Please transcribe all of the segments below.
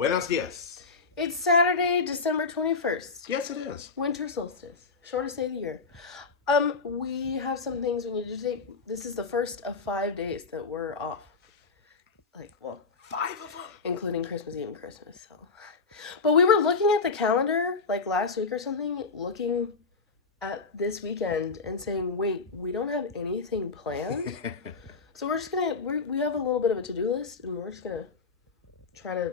Buenos dias. It's Saturday, December 21st. Yes, it is. Winter solstice. Shortest day of the year. We have some things we need to take. This is the first of 5 days that we're off. 5 of them. Including Christmas Eve and Christmas, so. But we were looking at the calendar, like last week or something, looking at this weekend and saying, wait, we don't have anything planned? So we're just gonna, we have a little bit of a to-do list, and we're just gonna try to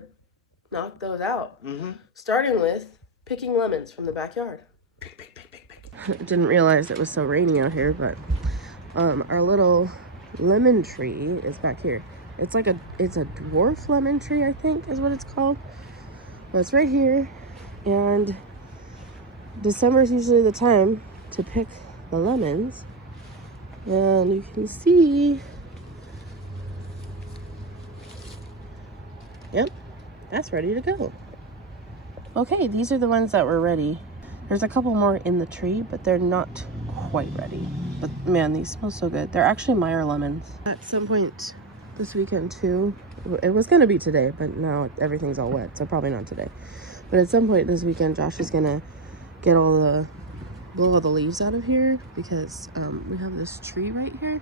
knock those out. Mm-hmm. Starting with picking lemons from the backyard. Pick. Didn't realize it was so rainy out here, but our little lemon tree is back here. It's a dwarf lemon tree, I think is what it's called. But it's right here, and December is usually the time to pick the lemons. And you can see, yep, that's ready to go. Okay, these are the ones that were ready. There's a couple more in the tree, but they're not quite ready. But man, these smell so good. They're actually Meyer lemons. At some point this weekend too, it was gonna be today, but now everything's all wet, so probably not today. But at some point this weekend, Josh is gonna get blow all the leaves out of here, because we have this tree right here.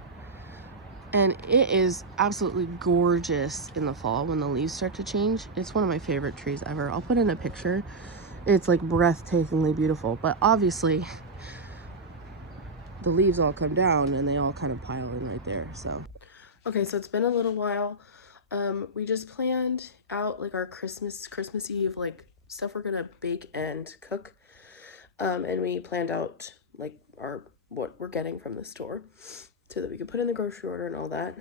And it is absolutely gorgeous in the fall when the leaves start to change. It's one of my favorite trees ever. I'll put in a picture. It's like breathtakingly beautiful, but obviously the leaves all come down and they all kind of pile in right there. So okay, so it's been a little while. We just planned out like our Christmas Eve like stuff we're gonna bake and cook, and we planned out like what we're getting from the store so that we could put in the grocery order and all that.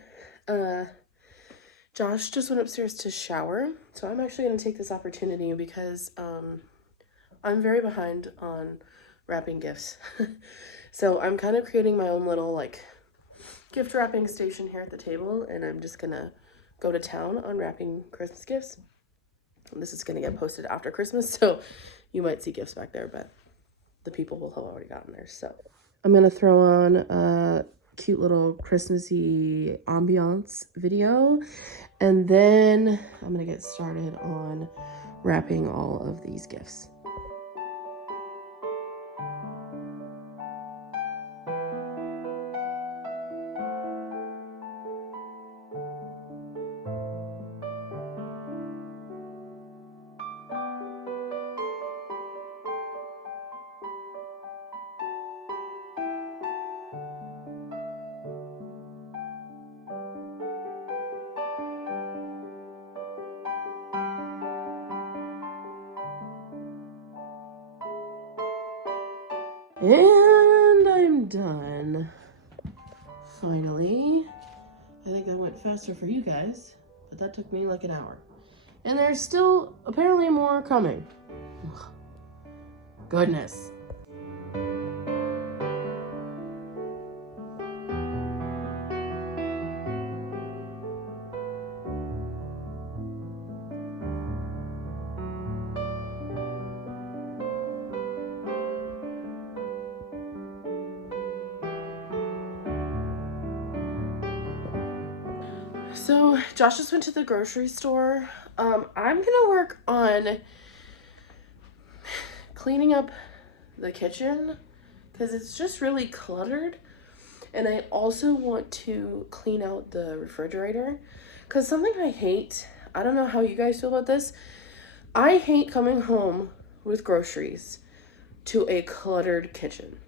Josh just went upstairs to shower, so I'm actually gonna take this opportunity because I'm very behind on wrapping gifts. So I'm kind of creating my own little like gift wrapping station here at the table, and I'm just gonna go to town on wrapping Christmas gifts. And this is gonna get posted after Christmas, so you might see gifts back there, but the people will have already gotten theirs. So I'm gonna throw on a cute little Christmassy ambiance video, and then I'm gonna get started on wrapping all of these gifts. And I'm done. Finally. I think that went faster for you guys, but that took me like an hour. And there's still apparently more coming. Ugh. Goodness. So Josh just went to the grocery store. I'm gonna work on cleaning up the kitchen because it's just really cluttered. And I also want to clean out the refrigerator because something I hate, I don't know how you guys feel about this, I hate coming home with groceries to a cluttered kitchen.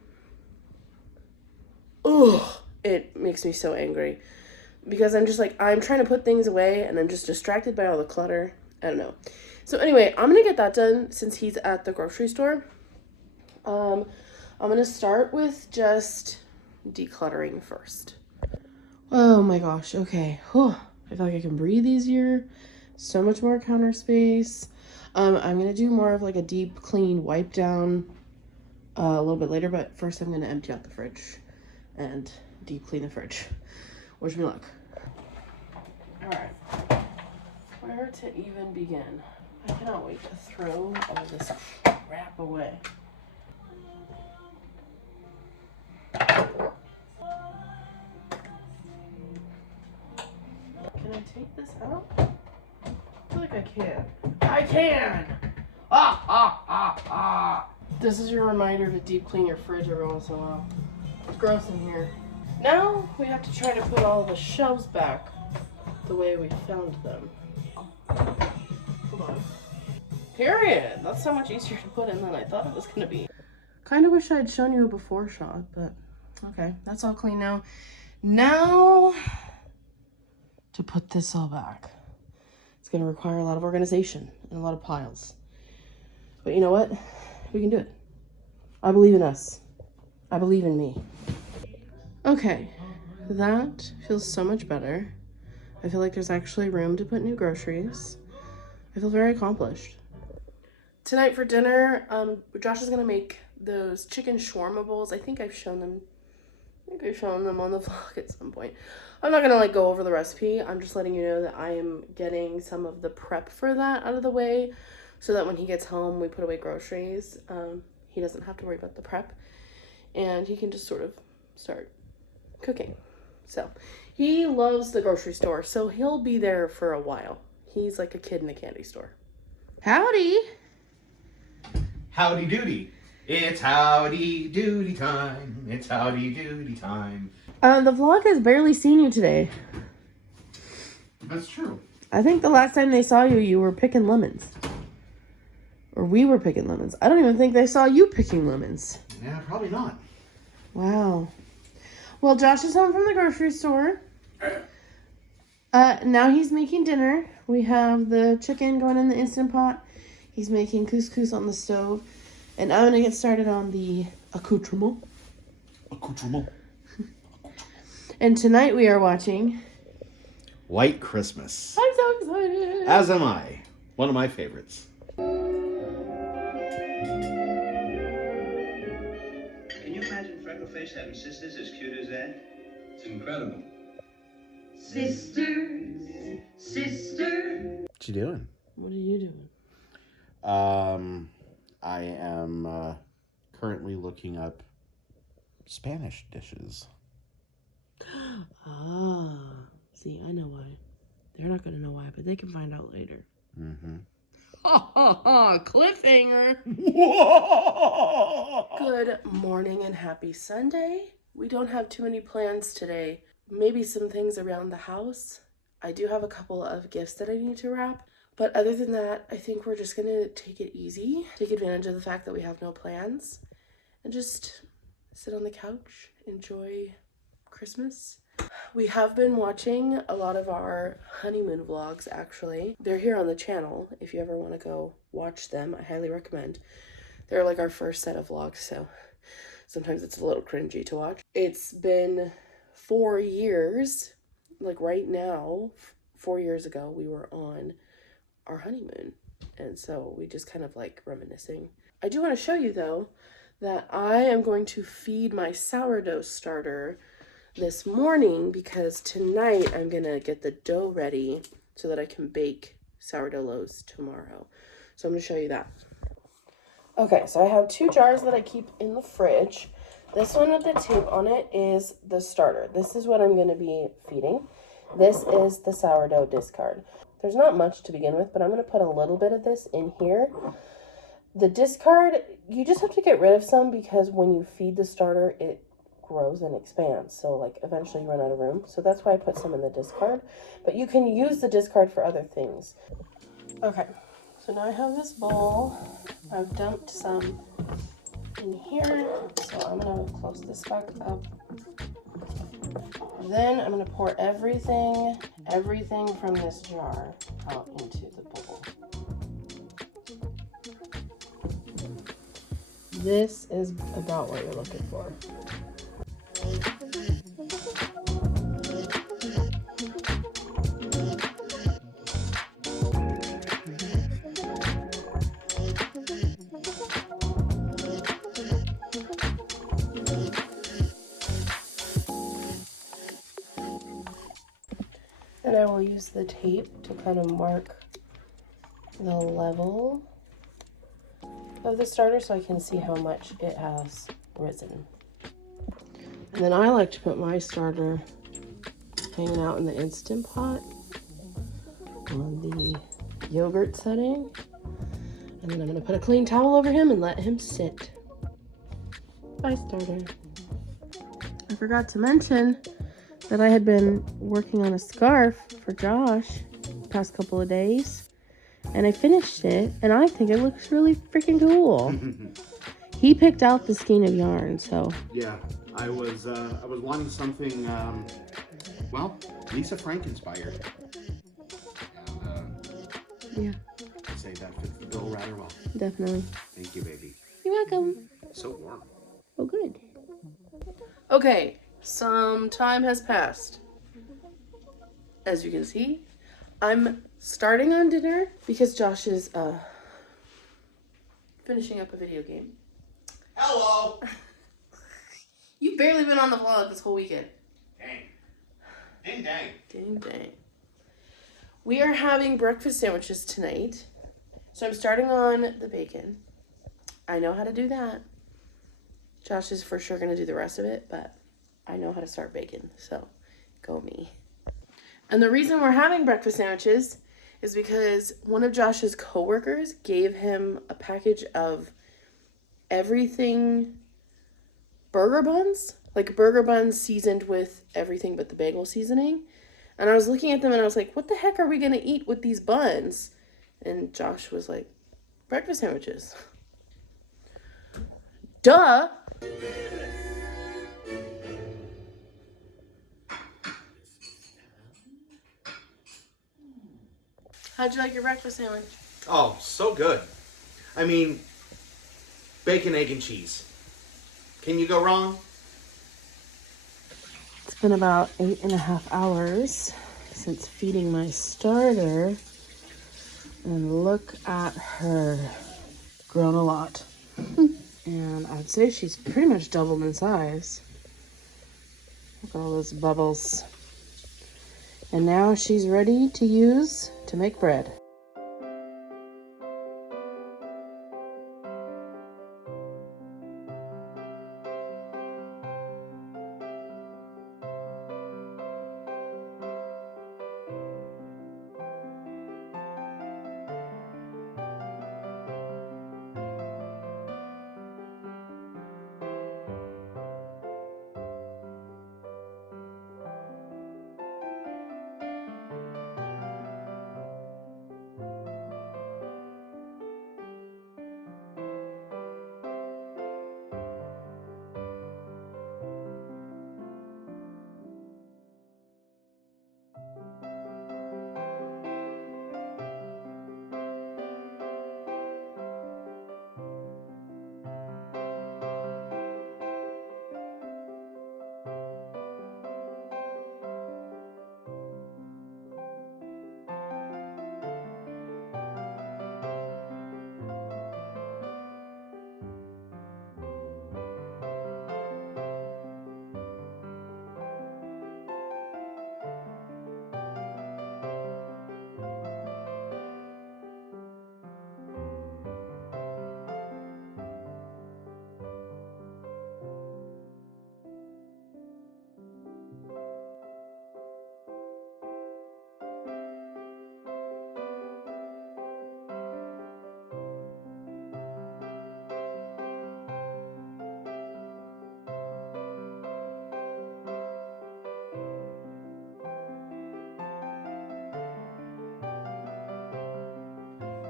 Ugh, it makes me so angry. Because I'm just like, I'm trying to put things away and I'm just distracted by all the clutter. I don't know. So anyway, I'm going to get that done since he's at the grocery store. I'm going to start with just decluttering first. Oh my gosh. Okay. Whew. I feel like I can breathe easier. So much more counter space. I'm going to do more of like a deep clean wipe down a little bit later. But first I'm going to empty out the fridge and deep clean the fridge. Wish me luck. All right, where to even begin? I cannot wait to throw all this crap away. Can I take this out? I feel like I can. I can! This is your reminder to deep clean your fridge every once in a while. It's gross in here. Now we have to try to put all the shelves back the way we found them. Hold on. Period. That's so much easier to put in than I thought it was gonna be. Kind of wish I had shown you a before shot, but okay, that's all clean now. Now to put this all back. It's gonna require a lot of organization and a lot of piles. But you know what? We can do it. I believe in us. I believe in me. Okay, that feels so much better. I feel like there's actually room to put new groceries. I feel very accomplished. Tonight for dinner, Josh is gonna make those chicken shawarma bowls. I think I've shown them. I think I've shown them on the vlog at some point. I'm not gonna go over the recipe. I'm just letting you know that I am getting some of the prep for that out of the way, so that when he gets home, we put away groceries. He doesn't have to worry about the prep, and he can just sort of start cooking. So he loves the grocery store, so he'll be there for a while. He's like a kid in a candy store. Howdy. Howdy doody. It's howdy doody time. It's howdy doody time. The vlog has barely seen you today. That's true. I think the last time they saw you, you were picking lemons. Or we were picking lemons. I don't even think they saw you picking lemons. Yeah, probably not. Wow. Well, Josh is home from the grocery store. Now he's making dinner. We have the chicken going in the Instant Pot. He's making couscous on the stove. And I'm going to get started on the accoutrement. Accoutrement. And tonight we are watching White Christmas. I'm so excited. As am I. One of my favorites. Can you imagine Freckleface having sisters as cute as that? It's incredible. Sisters, sisters. What you doing? What are you doing? I am currently looking up Spanish dishes. Ah, see, I know why. They're not going to know why, but they can find out later. Mm-hmm. Ha ha ha, cliffhanger. Good morning and happy Sunday. We don't have too many plans today. Maybe some things around the house. I do have a couple of gifts that I need to wrap. But other than that, I think we're just going to take it easy, take advantage of the fact that we have no plans, and just sit on the couch, enjoy Christmas. We have been watching a lot of our honeymoon vlogs, actually. They're here on the channel. If you ever want to go watch them, I highly recommend. They're like our first set of vlogs, so sometimes it's a little cringy to watch. It's been 4 years, like right now, 4 years ago, we were on our honeymoon, and so we just kind of like reminiscing. I do want to show you though that I am going to feed my sourdough starter this morning because tonight I'm gonna get the dough ready so that I can bake sourdough loaves tomorrow. So I'm gonna show you that. Okay, so I have 2 jars that I keep in the fridge. This one with the tape on it is the starter. This is what I'm gonna be feeding. This is the sourdough discard. There's not much to begin with, but I'm going to put a little bit of this in here. The discard, you just have to get rid of some because when you feed the starter, it grows and expands. So like eventually you run out of room. So that's why I put some in the discard. But you can use the discard for other things. Okay, so now I have this bowl. I've dumped some in here. So I'm going to close this back up. Then I'm going to pour everything from this jar out into the bowl. This is about what you're looking for. Then I will use the tape to kind of mark the level of the starter so I can see how much it has risen. And then I like to put my starter hanging out in the Instant Pot on the yogurt setting. And then I'm gonna put a clean towel over him and let him sit. Bye, Starter. I forgot to mention that I had been working on a scarf for Josh the past couple of days. And I finished it, and I think it looks really freaking cool. He picked out the skein of yarn, so. Yeah, I was wanting something, well, Lisa Frank inspired. And, Yeah. I'd say that fits the bill rather well. Definitely. Thank you, baby. You're welcome. So warm. Oh, good. Okay, some time has passed. As you can see, I'm starting on dinner because Josh is finishing up a video game. Hello! You've barely been on the vlog this whole weekend. Dang. Ding dang. Ding dang. We are having breakfast sandwiches tonight. So I'm starting on the bacon. I know how to do that. Josh is for sure going to do the rest of it, but I know how to start bacon, so go me. And the reason we're having breakfast sandwiches is because one of Josh's coworkers gave him a package of everything burger buns, like burger buns seasoned with everything but the bagel seasoning. And I was looking at them and I was like, what the heck are we going to eat with these buns? And Josh was like, breakfast sandwiches. Duh! How'd you like your breakfast sandwich? Oh, so good. I mean, bacon, egg, and cheese. Can you go wrong? It's been about 8.5 hours since feeding my starter. And look at her. Grown a lot. And I'd say she's pretty much doubled in size. Look at all those bubbles. And now she's ready to use to make bread.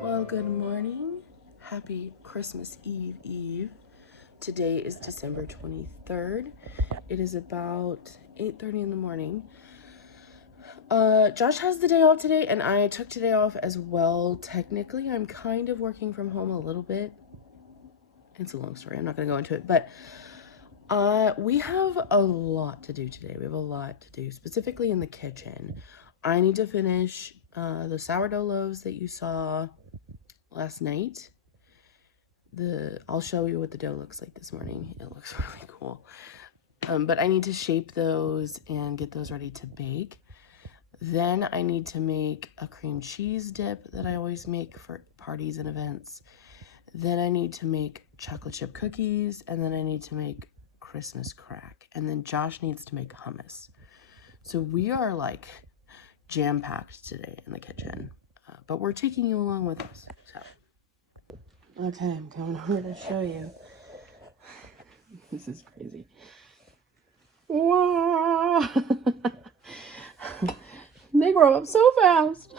Well, good morning. Happy Christmas Eve. Today is December 23rd. It is about 8:30 in the morning. Josh has the day off today, and I took today off as well. Technically, I'm kind of working from home a little bit. It's a long story. I'm not going to go into it, but we have a lot to do today. We have a lot to do, specifically in the kitchen. I need to finish the sourdough loaves that you saw last night. I'll show you what the dough looks like this morning. It looks really cool. But I need to shape those and get those ready to bake. Then I need to make a cream cheese dip that I always make for parties and events. Then I need to make chocolate chip cookies, and then I need to make Christmas crack. And then Josh needs to make hummus. So we are like jam-packed today in the kitchen. but we're taking you along with us. So, okay, I'm coming over to show you. This is crazy. Wow! They grow up so fast.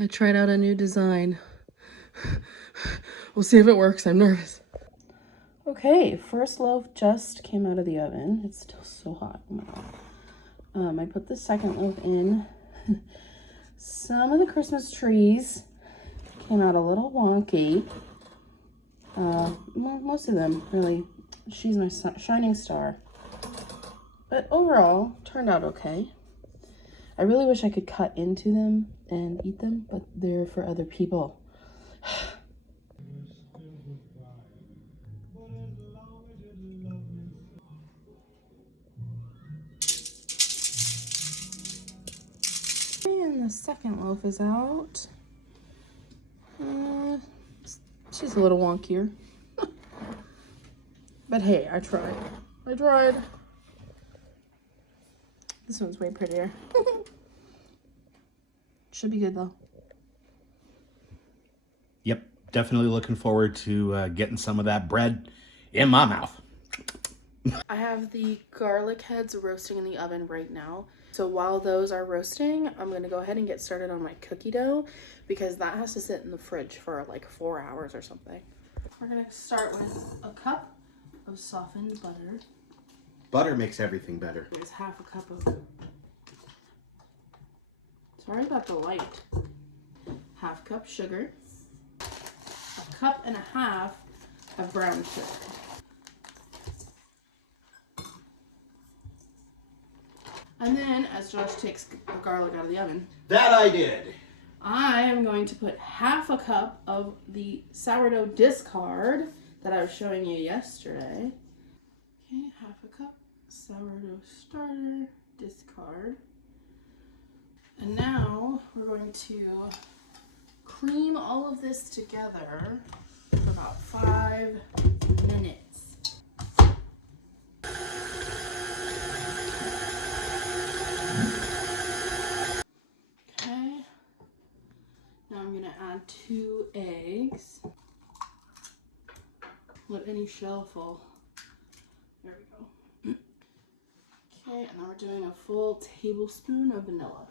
I tried out a new design. We'll see if it works. I'm nervous. Okay, first loaf just came out of the oven. It's still so hot. Oh my God. I put the second loaf in. Some of the Christmas trees came out a little wonky. Well, most of them, really. She's my shining star. But overall, turned out okay. I really wish I could cut into them and eat them, but they're for other people. And the second loaf is out. She's a little wonkier. But hey, I tried. I tried. This one's way prettier. Should be good though. Yep, definitely looking forward to getting some of that bread in my mouth. I have the garlic heads roasting in the oven right now. So while those are roasting, I'm going to go ahead and get started on my cookie dough because that has to sit in the fridge for like 4 hours or something. We're going to start with a cup of softened butter. Butter makes everything better. There's half a cup of... Sorry about the light. Half cup sugar. A cup and a half of brown sugar. And then, as Josh takes the garlic out of the oven, That I did. I am going to put half a cup of the sourdough discard that I was showing you yesterday. Okay, half a cup sourdough starter discard. And now we're going to cream all of this together for about 5 minutes. Okay, now I'm gonna add 2 eggs. Let any shell fall. There we go. Okay, and now we're doing a full tablespoon of vanilla.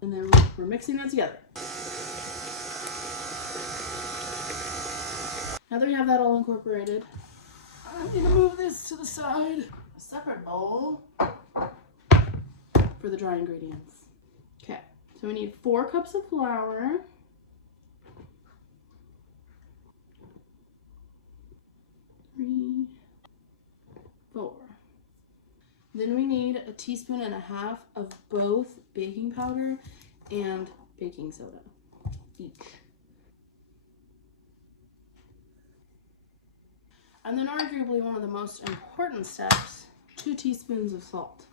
And then we're mixing that together. Now that we have that all incorporated, I need to move this to the side. A separate bowl for the dry ingredients. Okay, so we need 4 cups of flour. 3, 4. Then we need a teaspoon and a half of both baking powder and baking soda each. And then arguably one of the most important steps, 2 teaspoons of salt.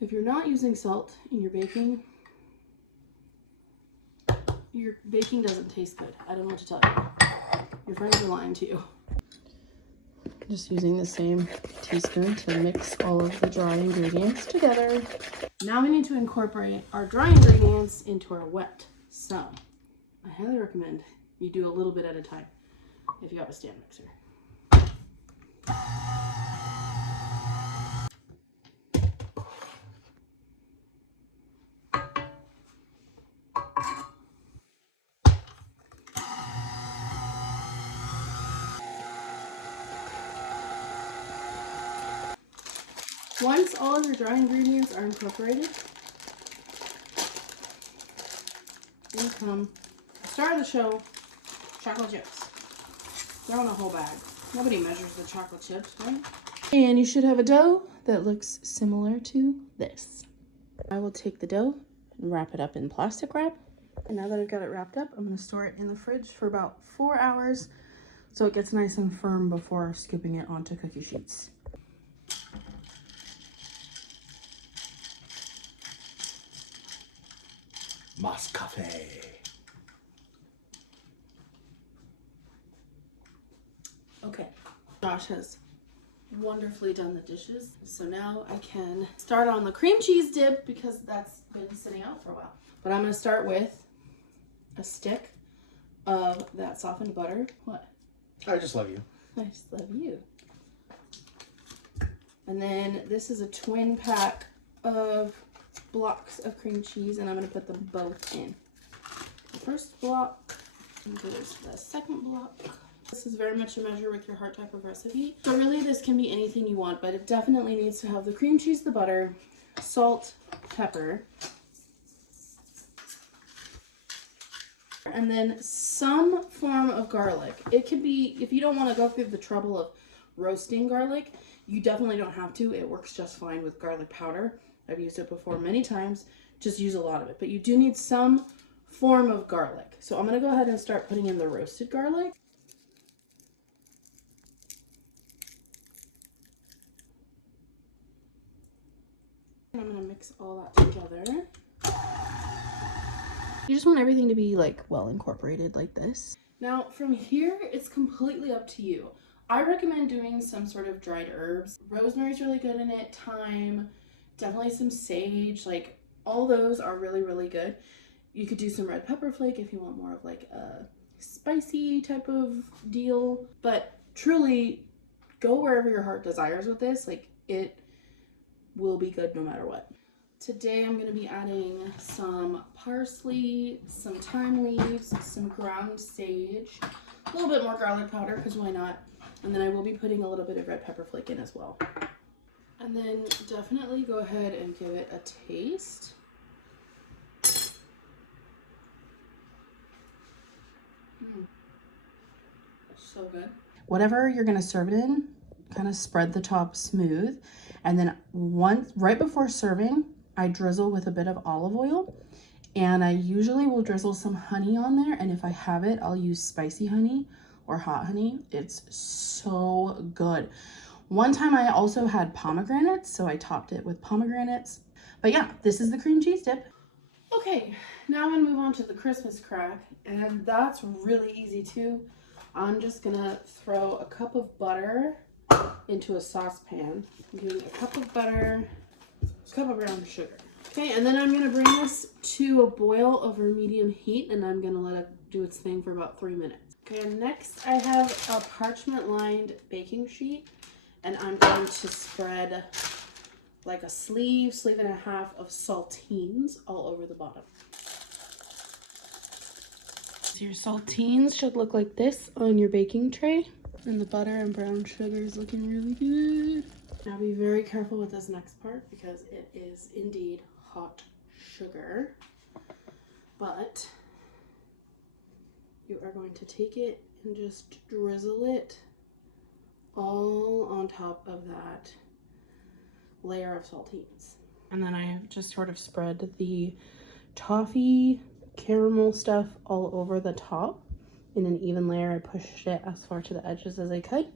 If you're not using salt in your baking doesn't taste good. I don't know what to tell you. Your friends are lying to you. Just using the same teaspoon to mix all of the dry ingredients together. Now we need to incorporate our dry ingredients into our wet. So I highly recommend you do a little bit at a time if you have a stand mixer. Once all of your dry ingredients are incorporated, in come the star of the show, chocolate chips. Throw in a whole bag. Nobody measures the chocolate chips, right? And you should have a dough that looks similar to this. I will take the dough and wrap it up in plastic wrap. And now that I've got it wrapped up, I'm going to store it in the fridge for about 4 hours so it gets nice and firm before scooping it onto cookie sheets. Mascafe. Okay, Josh has wonderfully done the dishes. So now I can start on the cream cheese dip because that's been sitting out for a while. But I'm going to start with a stick of that softened butter. What? I just love you. I just love you. And then this is a twin pack of blocks of cream cheese, and I'm going to put them both in. The first block, and there's the second block. This is very much a measure with your heart type of recipe. So really this can be anything you want, but it definitely needs to have the cream cheese, the butter, salt, pepper, and then some form of garlic. It could be, if you don't want to go through the trouble of roasting garlic, you definitely don't have to. It works just fine with garlic powder. I've used it before many times. Just use a lot of it, but you do need some form of garlic. So I'm going to go ahead and start putting in the roasted garlic. And I'm going to mix all that together. You just want everything to be like well incorporated like this. Now from here, it's completely up to you. I recommend doing some sort of dried herbs. Rosemary's really good in it, thyme, definitely some sage, like all those are really, really good. You could do some red pepper flake if you want more of like a spicy type of deal, but truly go wherever your heart desires with this. Like it will be good no matter what. Today I'm going to be adding some parsley, some thyme leaves, some ground sage, a little bit more garlic powder because why not? And then I will be putting a little bit of red pepper flake in as well. And then definitely go ahead and give it a taste. So good. Whatever you're going to serve it in, kind of spread the top smooth. And then right before serving, I drizzle with a bit of olive oil. And I usually will drizzle some honey on there. And if I have it, I'll use spicy honey or hot honey. It's so good. One time I also had pomegranates, so I topped it with pomegranates. But yeah, this is the cream cheese dip. Okay, now I'm gonna move on to the Christmas crack, and that's really easy too. I'm just gonna throw a cup of butter into a saucepan. I'm giving a cup of butter, a cup of brown sugar. Okay, and then I'm gonna bring this to a boil over medium heat, and I'm gonna let it do its thing for about 3 minutes. Okay, and next I have a parchment lined baking sheet, and I'm going to spread like a sleeve and a half of saltines all over the bottom. So your saltines should look like this on your baking tray. And the butter and brown sugar is looking really good. Now be very careful with this next part because it is indeed hot sugar. But you are going to take it and just drizzle it all on top of that layer of saltines. And then I just sort of spread the toffee caramel stuff all over the top in an even layer. I pushed it as far to the edges as I could.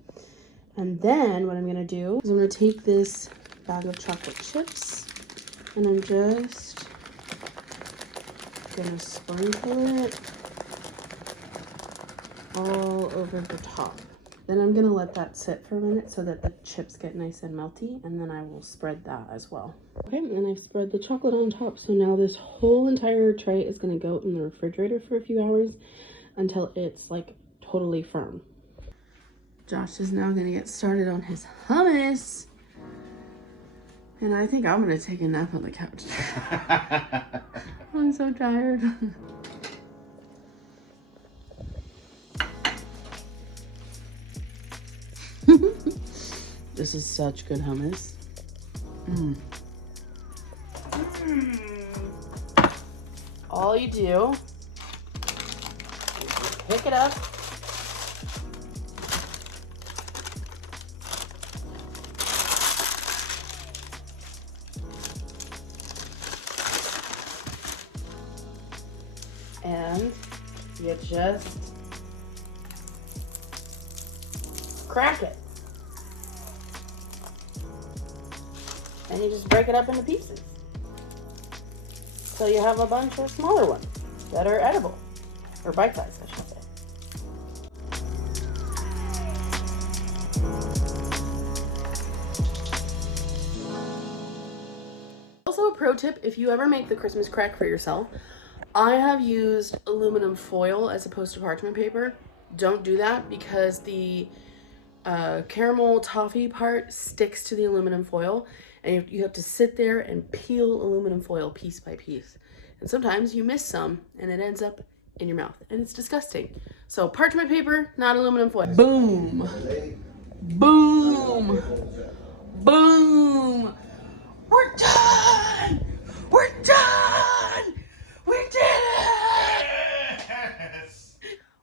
And then what I'm gonna do is I'm gonna take this bag of chocolate chips and I'm just gonna sprinkle it all over the top. Then I'm gonna let that sit for a minute so that the chips get nice and melty, and then I will spread that as well. Okay, and then I've spread the chocolate on top, so now this whole entire tray is gonna go in the refrigerator for a few hours until it's like totally firm. Josh is now gonna get started on his hummus. And I think I'm gonna take a nap on the couch. I'm so tired. This is such good hummus. All you do is pick it up. And you just crack it. And you just break it up into pieces. So you have a bunch of smaller ones that are edible. Or bite-sized, I should say. Also a pro tip, if you ever make the Christmas crack for yourself, I have used aluminum foil as opposed to parchment paper. Don't do that because the caramel toffee part sticks to the aluminum foil, and you have to sit there and peel aluminum foil piece by piece. And sometimes you miss some and it ends up in your mouth and it's disgusting. So parchment paper, not aluminum foil. Boom. Boom. Boom. We're done. We're done. We did it. Yes.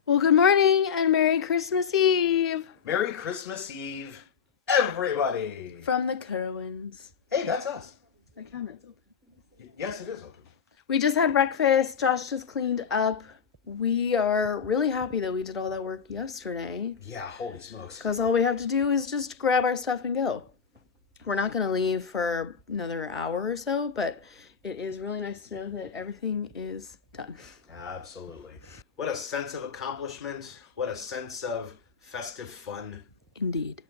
Well, good morning and Merry Christmas Eve. Merry Christmas Eve, everybody. From the Kirwins. Hey, that's us. The cabinet's open. Yes, it is open. We just had breakfast. Josh just cleaned up. We are really happy that we did all that work yesterday, Yeah, holy smokes. because all we have to do is just grab our stuff and go. We're not going to leave for another hour or so, but it is really nice to know that everything is done. Absolutely. What a sense of accomplishment. What a sense of festive fun. Indeed.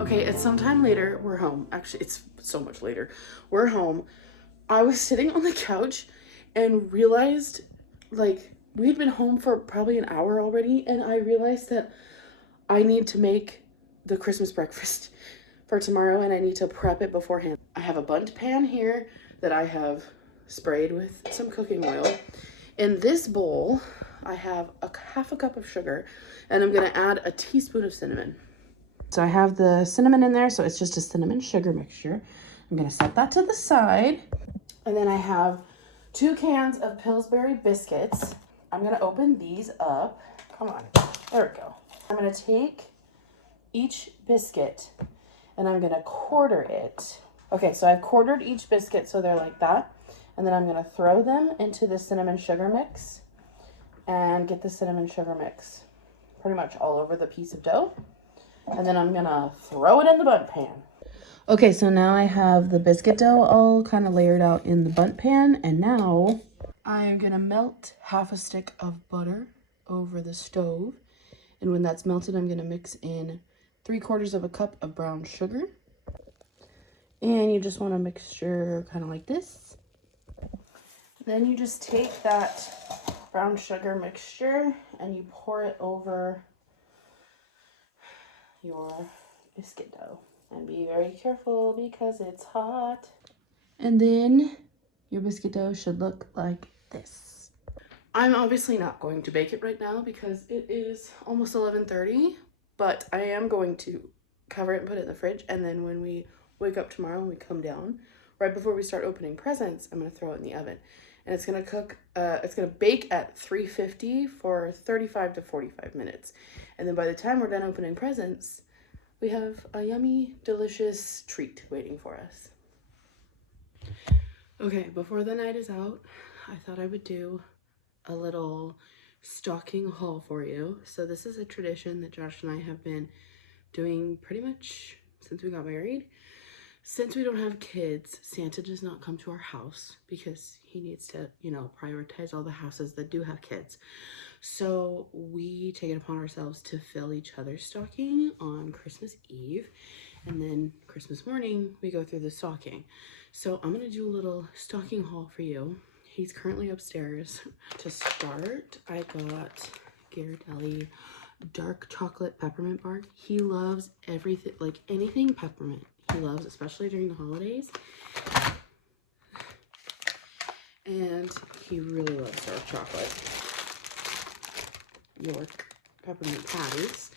Okay, it's sometime later. We're home. Actually, it's so much later. We're home. I was sitting on the couch and realized, like, we'd been home for probably an hour already, and I realized that I need to make the Christmas breakfast for tomorrow, and I need to prep it beforehand. I have a bundt pan here that I have sprayed with some cooking oil. In this bowl, I have half a cup of sugar, and I'm gonna add a teaspoon of cinnamon. So I have the cinnamon in there, so it's just a cinnamon sugar mixture. I'm gonna set that to the side. And then I have 2 cans of Pillsbury biscuits. I'm gonna open these up. Come on, there we go. I'm gonna take each biscuit and I'm gonna quarter it. Okay, so I've quartered each biscuit so they're like that. And then I'm gonna throw them into the cinnamon sugar mix and get the cinnamon sugar mix pretty much all over the piece of dough. And then I'm gonna throw it in the bundt pan. Okay, so now I have the biscuit dough all kind of layered out in the bundt pan. And now I am gonna melt half a stick of butter over the stove. And when that's melted, I'm gonna mix in 3/4 of a cup of brown sugar. And you just want a mixture kind of like this. Then you just take that brown sugar mixture and you pour it over your biscuit dough. And be very careful because it's hot. And then your biscuit dough should look like this. I'm obviously not going to bake it right now because it is almost 11:30, but I am going to cover it and put it in the fridge. And then when we wake up tomorrow and we come down, right before we start opening presents, I'm gonna throw it in the oven. And it's gonna cook, it's gonna bake at 350 for 35 to 45 minutes. And then by the time we're done opening presents, we have a yummy, delicious treat waiting for us. Okay, before the night is out, I thought I would do a little stocking haul for you. So this is a tradition that Josh and I have been doing pretty much since we got married. Since we don't have kids, Santa does not come to our house because he needs to, you know, prioritize all the houses that do have kids. So we take it upon ourselves to fill each other's stocking on Christmas Eve. And then Christmas morning, we go through the stocking. So I'm going to do a little stocking haul for you. He's currently upstairs. To start, I got Ghirardelli dark chocolate peppermint bar. He loves everything, like anything peppermint. He loves, especially during the holidays. And he really loves dark chocolate. York peppermint patties.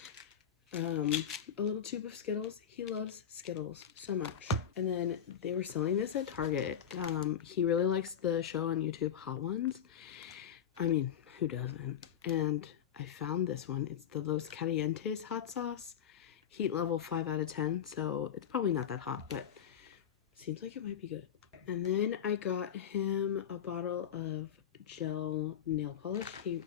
A little tube of Skittles. He loves Skittles so much. And then they were selling this at Target. He really likes the show on YouTube, Hot Ones. I mean, who doesn't? And I found this one. It's the Los Calientes hot sauce. Heat level 5 out of 10. So it's probably not that hot, but seems like it might be good. And then I got him a bottle of gel nail polish. He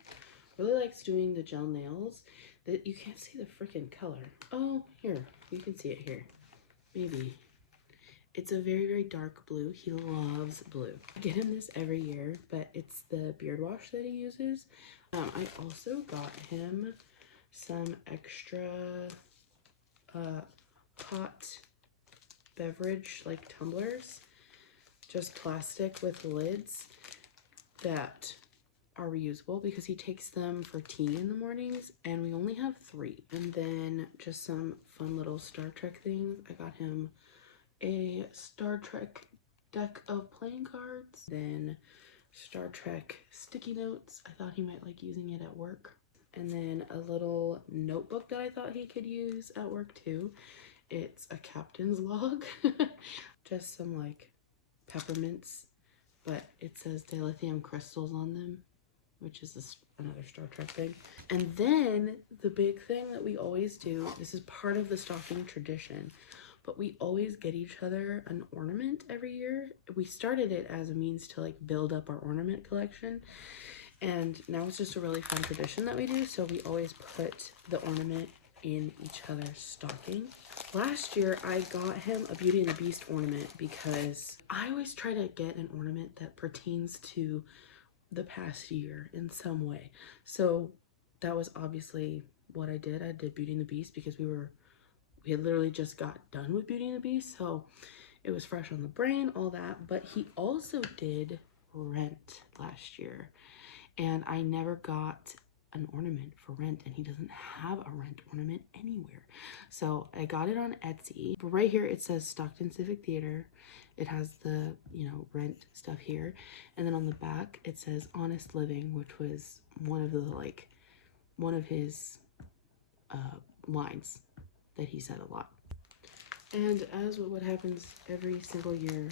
really likes doing the gel nails. That you can't see the freaking color. Oh, here, you can see it here. Maybe. It's a very, very dark blue. He loves blue. I get him this every year, but it's the beard wash that he uses. I also got him some extra hot beverage, like tumblers. Just plastic with lids that are reusable because he takes them for tea in the mornings, and we only have 3. And then just some fun little Star Trek things. I got him a Star Trek deck of playing cards, then Star Trek sticky notes. I thought he might like using it at work. And then a little notebook that I thought he could use at work too. It's a captain's log. Just some like peppermints, but it says dilithium crystals on them, which is another Star Trek thing. And then the big thing that we always do, this is part of the stocking tradition, but we always get each other an ornament every year. We started it as a means to like build up our ornament collection, and now it's just a really fun tradition that we do. So we always put the ornament in each other's stocking. Last year I got him a Beauty and the Beast ornament because I always try to get an ornament that pertains to the past year in some way. So that was obviously what I did. I did Beauty and the Beast because we had literally just got done with Beauty and the Beast, so it was fresh on the brain, all that. But he also did Rent last year, and I never got an ornament for rent, and he doesn't have a rent ornament anywhere. So I got it on Etsy. But right here it says Stockton Civic Theater. It has the, you know, rent stuff here. And then on the back it says Honest Living, which was one of his lines that he said a lot. And as what happens every single year,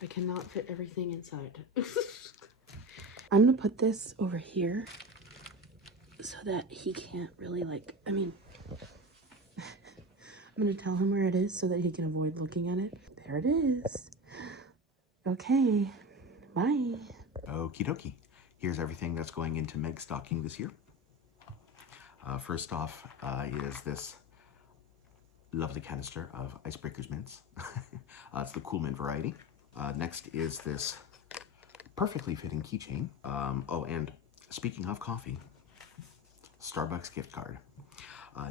I cannot fit everything inside. I'm gonna put this over here so that he can't really like, I mean, I'm gonna tell him where it is so that he can avoid looking at it. There it is. Okay, bye. Okie dokie. Here's everything that's going into Meg's stocking this year. First off is this lovely canister of Icebreakers mints. It's the Cool Mint variety. Next is this perfectly fitting keychain. Oh, and speaking of coffee, Starbucks gift card.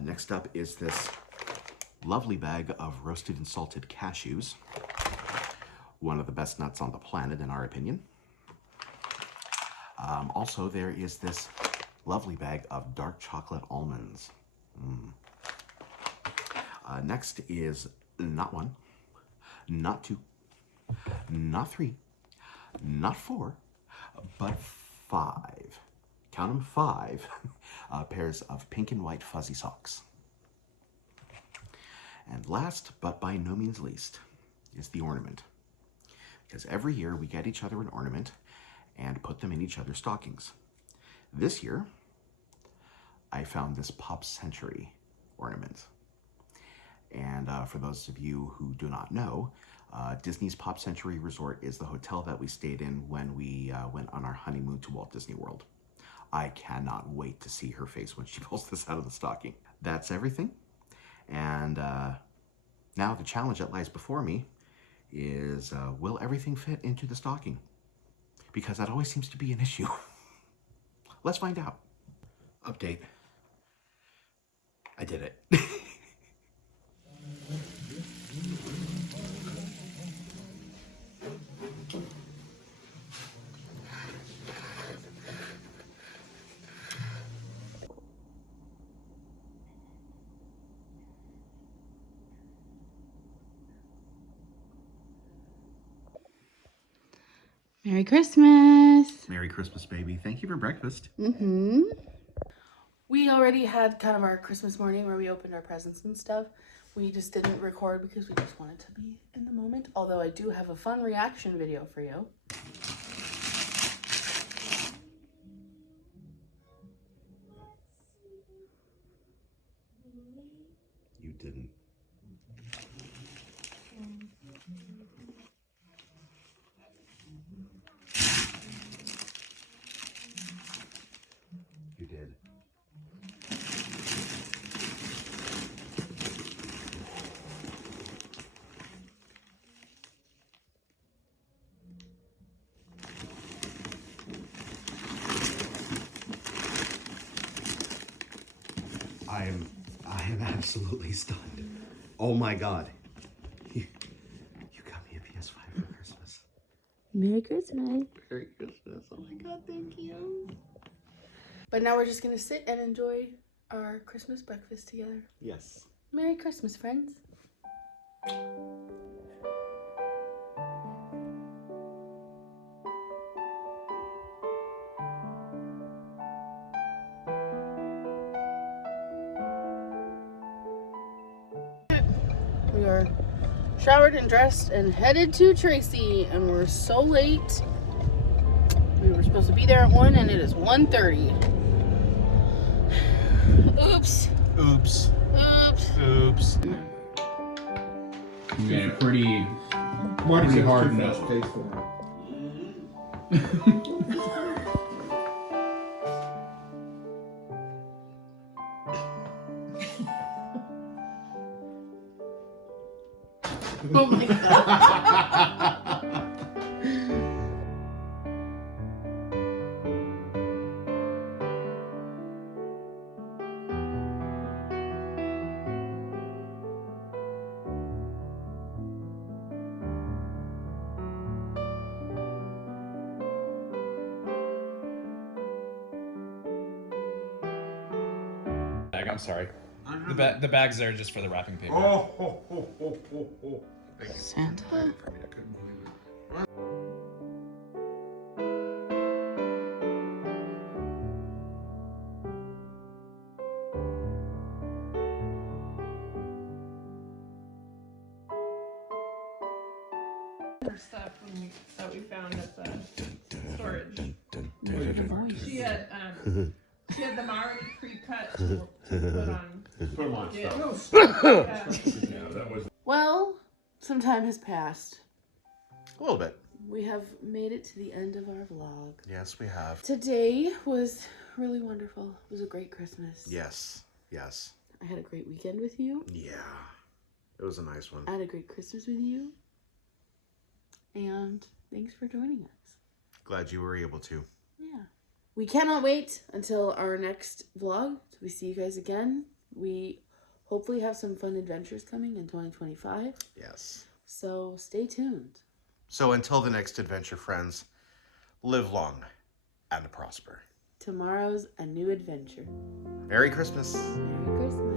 Next up is this lovely bag of roasted and salted cashews. One of the best nuts on the planet, in our opinion. Also, there is this lovely bag of dark chocolate almonds. Next is not one, not two, not three, not four, but 5. Count them, 5 pairs of pink and white fuzzy socks. And last, but by no means least, is the ornament. Because every year we get each other an ornament and put them in each other's stockings. This year, I found this Pop Century ornament. And for those of you who do not know, Disney's Pop Century Resort is the hotel that we stayed in when we went on our honeymoon to Walt Disney World. I cannot wait to see her face when she pulls this out of the stocking. That's everything. And now the challenge that lies before me is, will everything fit into the stocking? Because that always seems to be an issue. Let's find out. Update. I did it. Merry Christmas. Merry Christmas, baby. Thank you for breakfast. We already had kind of our Christmas morning where we opened our presents and stuff. We just didn't record because we just wanted to be in the moment. Although I do have a fun reaction video for you. You didn't. You did. I am absolutely stunned. Oh my God. You got me a PS5 for Christmas. Merry Christmas. Merry Christmas. Oh my God, thank you. But now we're just going to sit and enjoy our Christmas breakfast together. Yes. Merry Christmas, friends. We are showered and dressed and headed to Tracy, and we're so late. We were supposed to be there at 1 and it is 1:30. Oops. Oops. Oops. Oops. You made it pretty hard enough. Oh my God. bag. I'm sorry. The bag's there just for the wrapping paper. Santa. I couldn't believe it. Her stuff that we found at the storage. She had them already pre-cut to put on. Put them on Yeah. stuff. Yeah. That was. Well, some time has passed. A little bit. We have made it to the end of our vlog. Yes, we have. Today was really wonderful. It was a great Christmas. Yes. Yes. I had a great weekend with you. Yeah. It was a nice one. I had a great Christmas with you. And thanks for joining us. Glad you were able to. Yeah. We cannot wait until our next vlog. We see you guys again. We hopefully have some fun adventures coming in 2025. Yes. So stay tuned. So until the next adventure, friends, live long and prosper. Tomorrow's a new adventure. Merry Christmas. Merry Christmas.